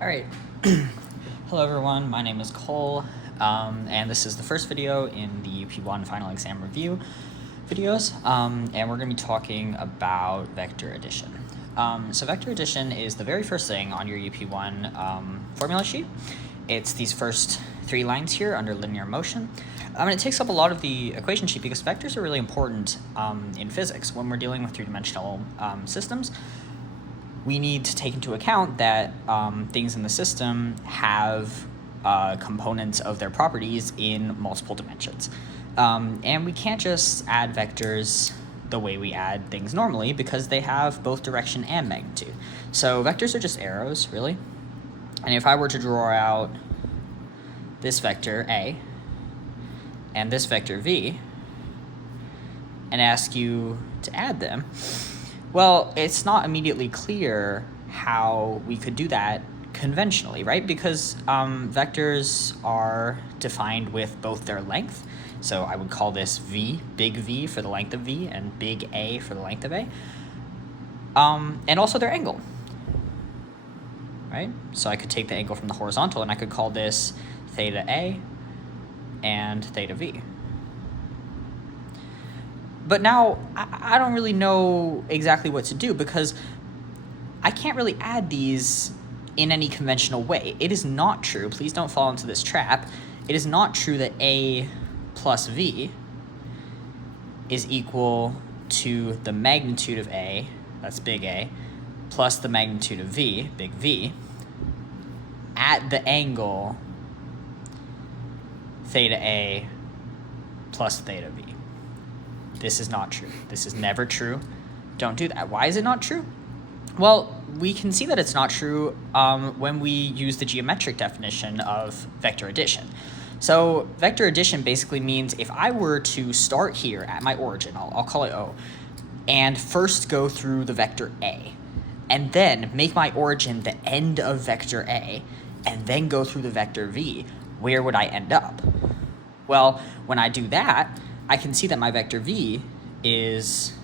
All right. Hello everyone, my name is Cole, and this is the first video in the UP1 final exam review videos, and we're going to be talking about vector addition. So vector addition is the very first thing on your UP1 formula sheet. It's these first three lines here under linear motion, and it takes up a lot of the equation sheet because vectors are really important in physics when we're dealing with three-dimensional systems. We need to take into account that things in the system have components of their properties in multiple dimensions. And we can't just add vectors the way we add things normally because they have both direction and magnitude. So vectors are just arrows, really. And if I were to draw out this vector A and this vector V and ask you to add them, well, it's not immediately clear how we could do that conventionally, right? Because vectors are defined with both their length. So I would call this V, big V for the length of V, and big A for the length of A. And also their angle, right? So I could take the angle from the horizontal and I could call this theta A and theta V. But now, I don't really know exactly what to do because I can't really add these in any conventional way. It is not true, please don't fall into this trap, it is not true that A plus V is equal to the magnitude of A, that's big A, plus the magnitude of V, big V, at the angle theta A plus theta V. This is not true. This is never true. Don't do that. Why is it not true? Well, we can see that it's not true when we use the geometric definition of vector addition. So vector addition basically means if I were to start here at my origin, I'll call it O, and first go through the vector A, and then make my origin the end of vector A, and then go through the vector V, where would I end up? Well, when I do that, I can see that my vector V is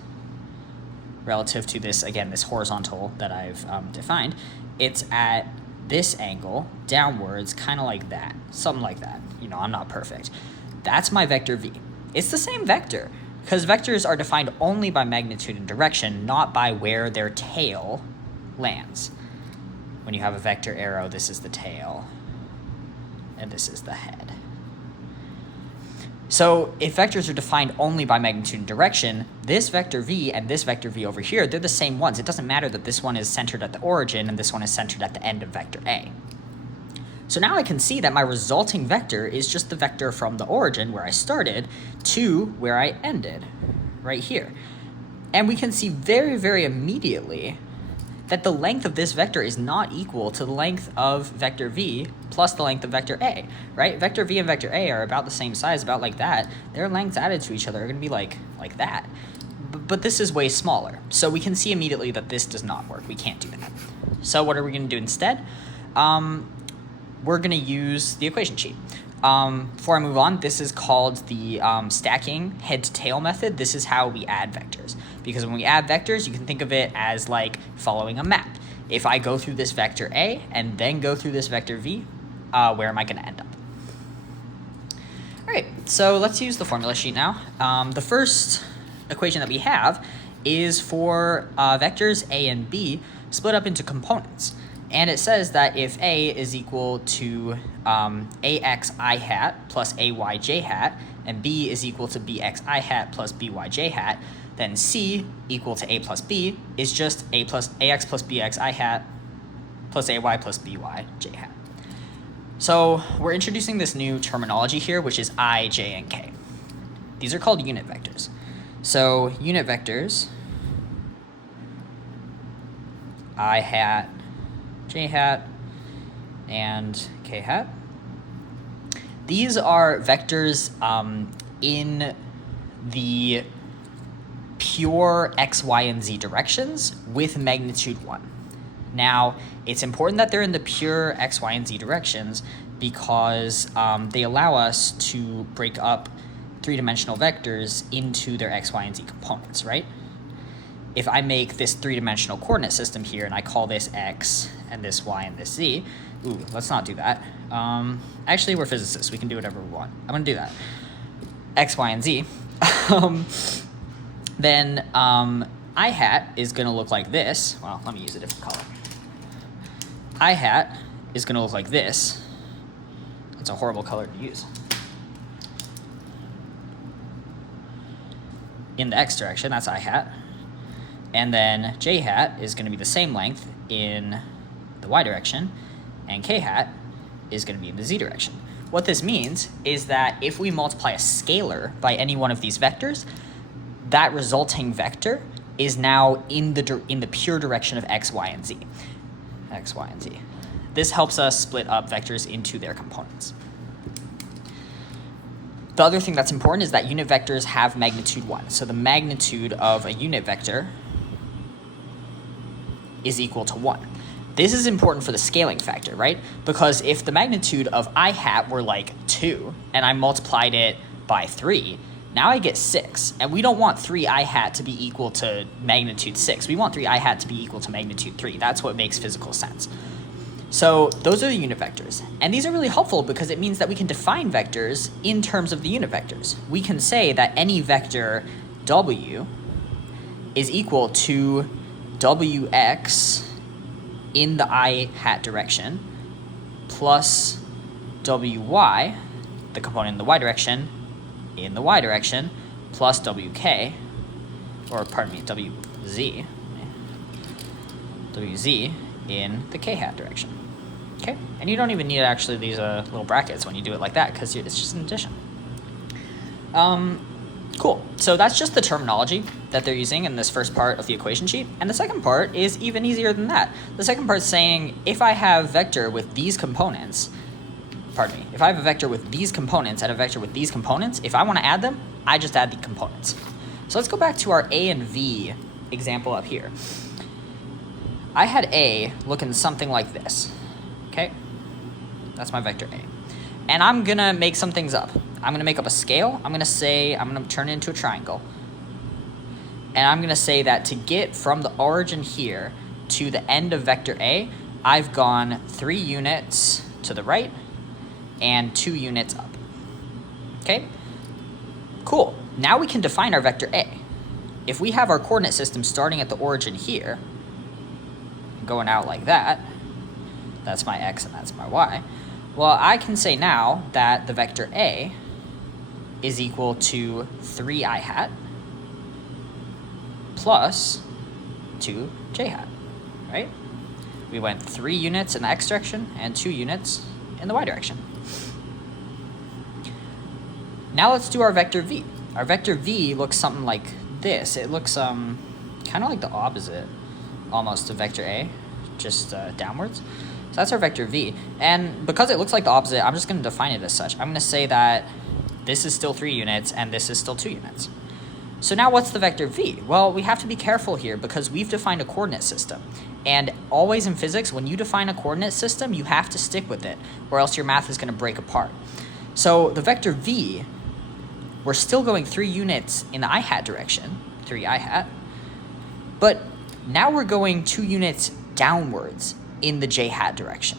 relative to this, again, this horizontal that I've defined. It's at this angle downwards, kind of like that, something like that. You know, I'm not perfect. That's my vector V. It's the same vector because vectors are defined only by magnitude and direction, not by where their tail lands. When you have a vector arrow, this is the tail and this is the head. So if vectors are defined only by magnitude and direction, this vector V and this vector V over here, they're the same ones. It doesn't matter that this one is centered at the origin and this one is centered at the end of vector A. So now I can see that my resulting vector is just the vector from the origin where I started to where I ended, right here. And we can see very, very immediately that the length of this vector is not equal to the length of vector V plus the length of vector A, right? Vector V and vector A are about the same size, about like that. Their lengths added to each other are going to be like that. But this is way smaller. So we can see immediately that this does not work. We can't do that. So what are we going to do instead? We're going to use the equation sheet. Before I move on, this is called the stacking head-to-tail method. This is how we add vectors. Because when we add vectors, you can think of it as like following a map. If I go through this vector A and then go through this vector V, where am I going to end up? All right, so let's use the formula sheet now. The first equation that we have is for vectors A and B split up into components. And it says that if A is equal to AXI hat plus AYJ hat, and B is equal to BXI hat plus BYJ hat, then C equal to A plus B is just AX plus BXI hat plus AY plus BYJ hat. So we're introducing this new terminology here, which is I, J, and K. These are called unit vectors. So unit vectors, I hat, J hat, and K hat. These are vectors in the pure X, Y, and Z directions with magnitude 1. Now, it's important that they're in the pure X, Y, and Z directions because they allow us to break up three-dimensional vectors into their X, Y, and Z components, right? if I make this three-dimensional coordinate system here and I call this x and this y and this z. Ooh, let's not do that. Actually, we're physicists. We can do whatever we want. I'm going to do that. X, y, and z. Then I hat is going to look like this. Well, let me use a different color. I hat is going to look like this. It's a horrible color to use. In the x direction, that's I hat. And then j hat is going to be the same length in the y direction, and k hat is going to be in the z direction. What this means is that if we multiply a scalar by any one of these vectors, that resulting vector is now in the pure direction of x, y, and z. X, y, and z. This helps us split up vectors into their components. The other thing that's important is that unit vectors have magnitude 1. So the magnitude of a unit vector is equal to 1. This is important for the scaling factor, right? Because if the magnitude of I hat were like 2 and I multiplied it by 3, now I get 6. And we don't want 3 I hat to be equal to magnitude 6. We want 3 I hat to be equal to magnitude 3. That's what makes physical sense. So those are the unit vectors. And these are really helpful because it means that we can define vectors in terms of the unit vectors. We can say that any vector w is equal to wx in the I hat direction plus wy, the component in the y direction, in the y direction, plus wk, or pardon me, wz in the k hat direction. Okay, and you don't even need actually these little brackets when you do it like that because it's just an addition. Cool, so that's just the terminology that they're using in this first part of the equation sheet. And the second part is even easier than that. The second part is saying if I have vector with these components, pardon me, if I have a vector with these components and a vector with these components, if I want to add them, I just add the components. So let's go back to our A and V example up here. I had A looking something like this, okay? That's my vector A. And I'm going to make some things up. I'm going to make up a scale. I'm going to turn it into a triangle. And I'm going to say that to get from the origin here to the end of vector A, I've gone 3 units to the right and 2 units up. Okay? Cool. Now we can define our vector A. If we have our coordinate system starting at the origin here, going out like that, that's my x and that's my y, well, I can say now that the vector A is equal to 3 I hat plus 2 j hat, right? We went 3 units in the x direction and 2 units in the y direction. Now let's do our vector v. Our vector v looks something like this. It looks kind of like the opposite almost of vector A, just downwards. So that's our vector v. And because it looks like the opposite, I'm just going to define it as such. I'm going to say that this is still 3 units and this is still 2 units. So now what's the vector v? Well, we have to be careful here because we've defined a coordinate system. And always in physics, when you define a coordinate system, you have to stick with it or else your math is going to break apart. So the vector v, we're still going 3 units in the I hat direction, 3 I hat, but now we're going 2 units downwards in the j hat direction,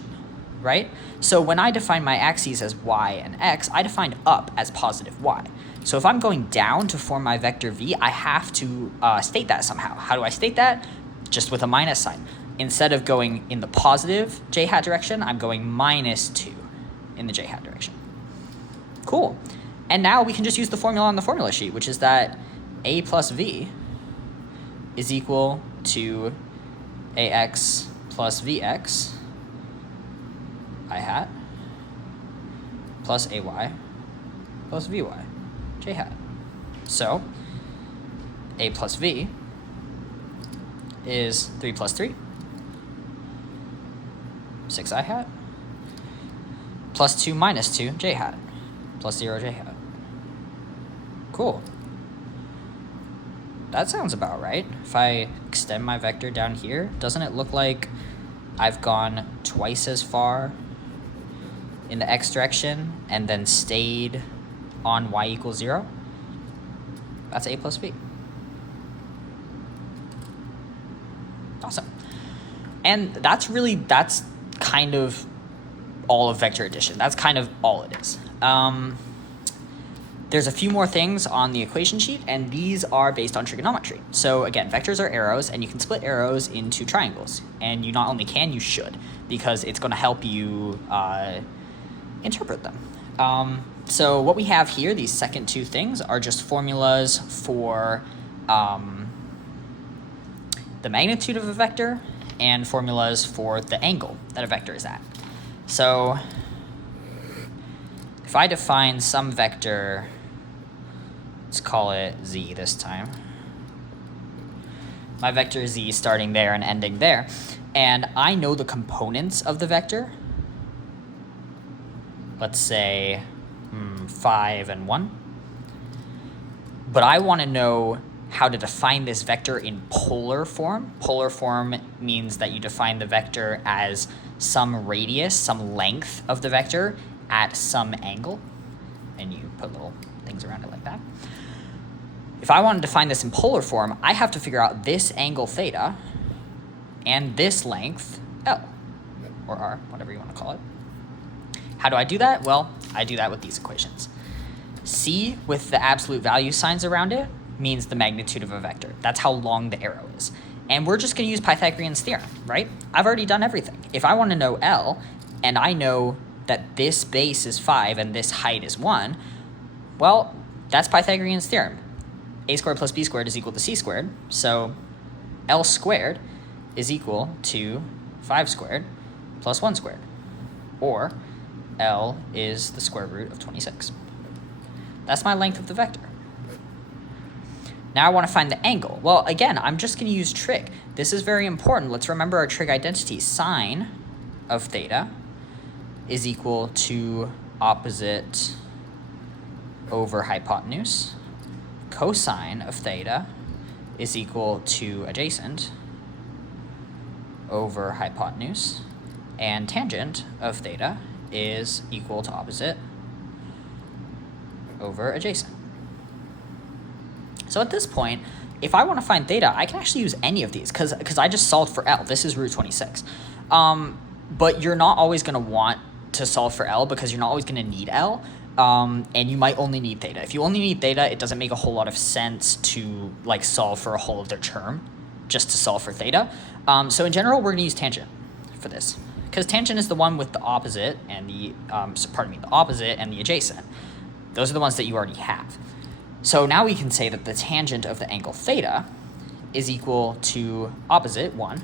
right? So when I define my axes as y and x, I defined up as positive y. So if I'm going down to form my vector v, I have to state that somehow. How do I state that? Just with a minus sign. Instead of going in the positive j hat direction, I'm going -2 in the j hat direction. Cool. And now we can just use the formula on the formula sheet, which is that a plus v is equal to ax plus vx I hat plus ay plus vy j hat. So a plus v is 3 plus 3, 6 I hat, plus 2 minus 2 j hat, plus 0 j hat. Cool. That sounds about right. If I extend my vector down here, doesn't it look like I've gone twice as far in the x direction and then stayed on y equals 0? That's a plus b. Awesome. And that's kind of all of vector addition. That's kind of all it is. There's a few more things on the equation sheet, and these are based on trigonometry. So again, vectors are arrows, and you can split arrows into triangles. And you not only can, you should, because it's going to help you interpret them. So what we have here, these second two things, are just formulas for the magnitude of a vector and formulas for the angle that a vector is at. So if I define some vector, let's call it z this time. My vector z starting there and ending there. And I know the components of the vector. Let's say 5 and 1. But I want to know how to define this vector in polar form. Polar form means that you define the vector as some radius, some length of the vector at some angle. And you put little things around it like that. If I want to define this in polar form, I have to figure out this angle theta and this length L, or R, whatever you want to call it. How do I do that? Well, I do that with these equations. C with the absolute value signs around it means the magnitude of a vector. That's how long the arrow is. And we're just going to use Pythagorean's theorem, right? I've already done everything. If I want to know L, and I know that this base is 5 and this height is 1, well, that's Pythagorean's theorem. A squared plus b squared is equal to c squared. So L squared is equal to 5 squared plus 1 squared. Or L is the square root of 26. That's my length of the vector. Now I want to find the angle. Well, again, I'm just going to use trig. This is very important. Let's remember our trig identity. Sine of theta is equal to opposite over hypotenuse. Cosine of theta is equal to adjacent over hypotenuse. And tangent of theta is equal to opposite over adjacent. So at this point, if I want to find theta, I can actually use any of these because I just solved for L. This is root 26. But you're not always going to want to solve for L because you're not always going to need L. And you might only need theta. If you only need theta, it doesn't make a whole lot of sense to solve for a whole other term just to solve for theta. So in general, we're going to use tangent for this because tangent is the one with the opposite and the opposite and the adjacent. Those are the ones that you already have. So now we can say that the tangent of the angle theta is equal to opposite 1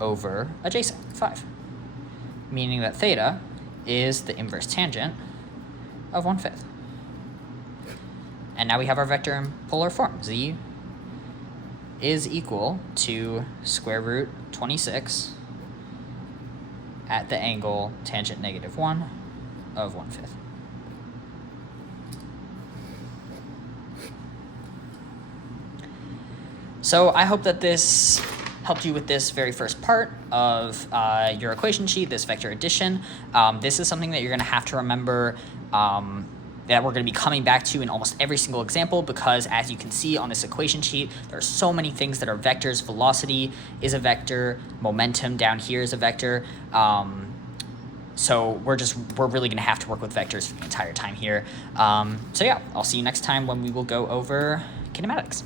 over adjacent 5, meaning that theta is the inverse tangent of 1/5. And now we have our vector in polar form. Z is equal to square root 26 at the angle tangent -1 of 1/5. So I hope that this helped you with this very first part of your equation sheet, this vector addition. This is something that you're going to have to remember that we're going to be coming back to in almost every single example because as you can see on this equation sheet, there are so many things that are vectors. Velocity is a vector. Momentum down here is a vector. So we're really going to have to work with vectors for the entire time here. So yeah, I'll see you next time when we will go over kinematics.